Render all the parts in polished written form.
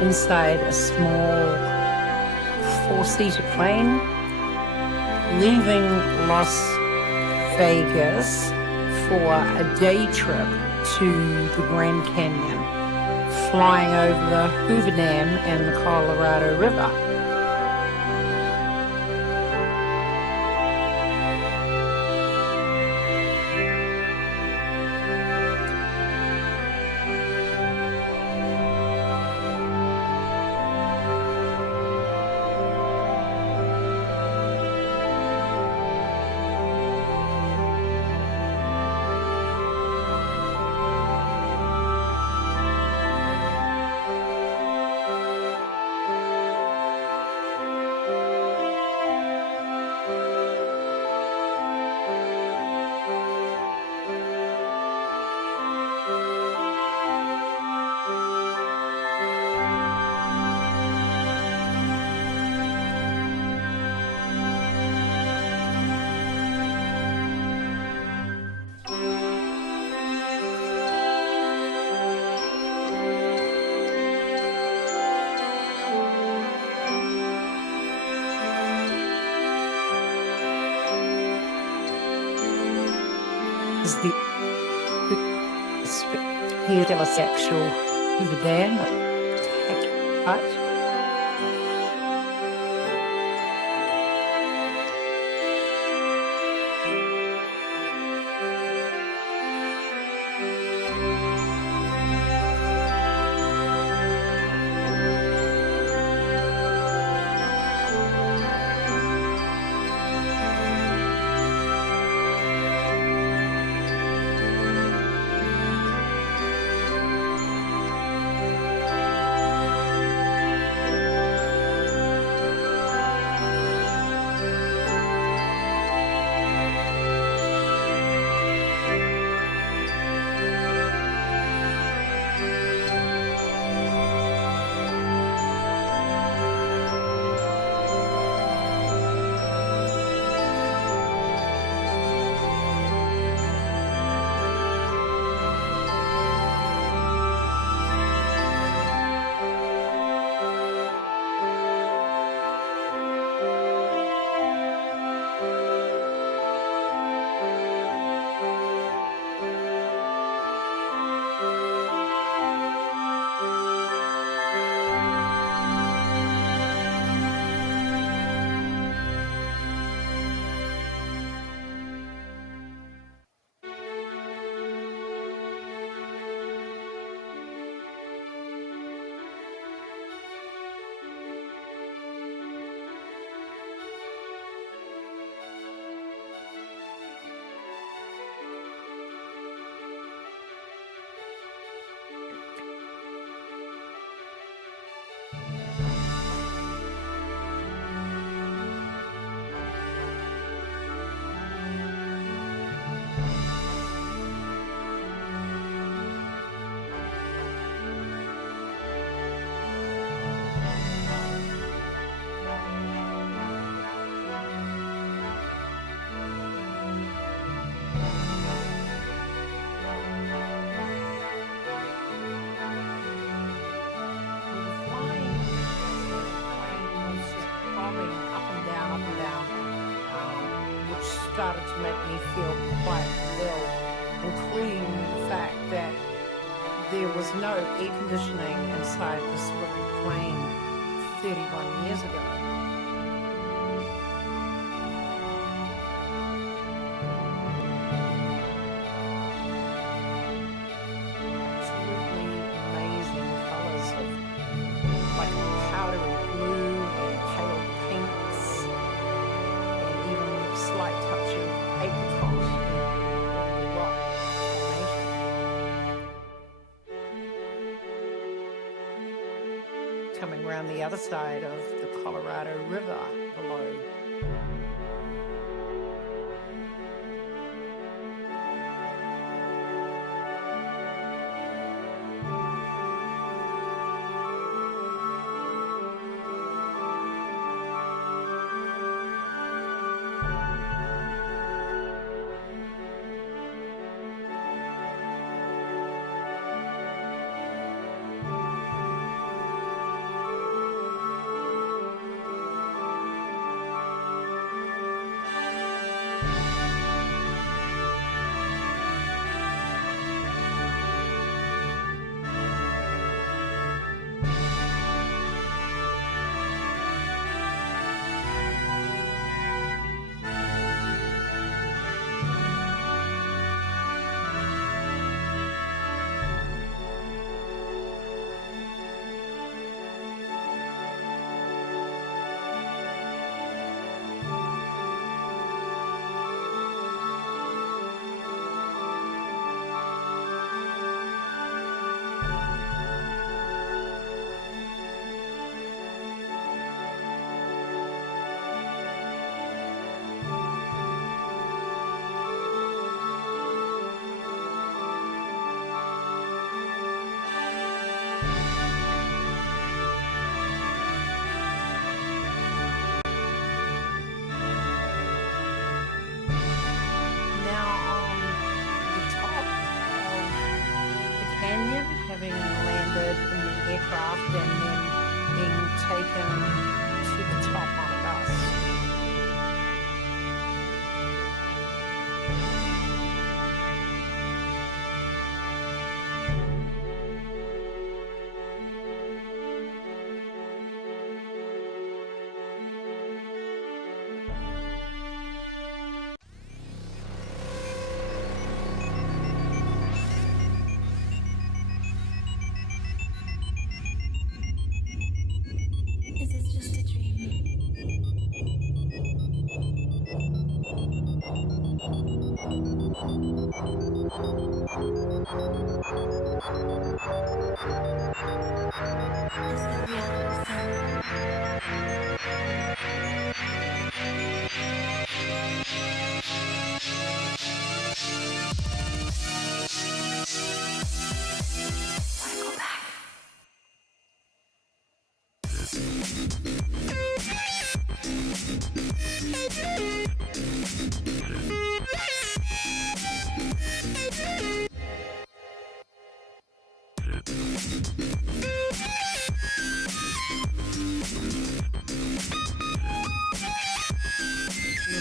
inside a small four-seater plane, leaving Las Vegas for a day trip to the Grand Canyon, flying over the Hoover Dam and the Colorado River. Is the heterosexual Hoover Dam, right? Started to make me feel quite ill, including the fact that there was no air conditioning inside this little plane 31 years ago. Absolutely amazing colors of like powdery blue and pale pinks, and even a slight touch of apricot rock formation. Coming around the other side of the Colorado River below. craft and then being taken to the top on a bus. Is this just a dream? Is the reality somewhere? Wanna go back?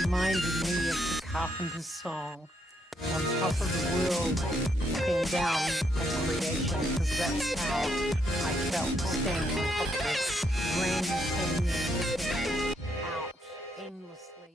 Reminded me of the Carpenter's song, On Top of the World, looking down at creation, because that's how I felt standing on top of this grand canyon, looking out endlessly.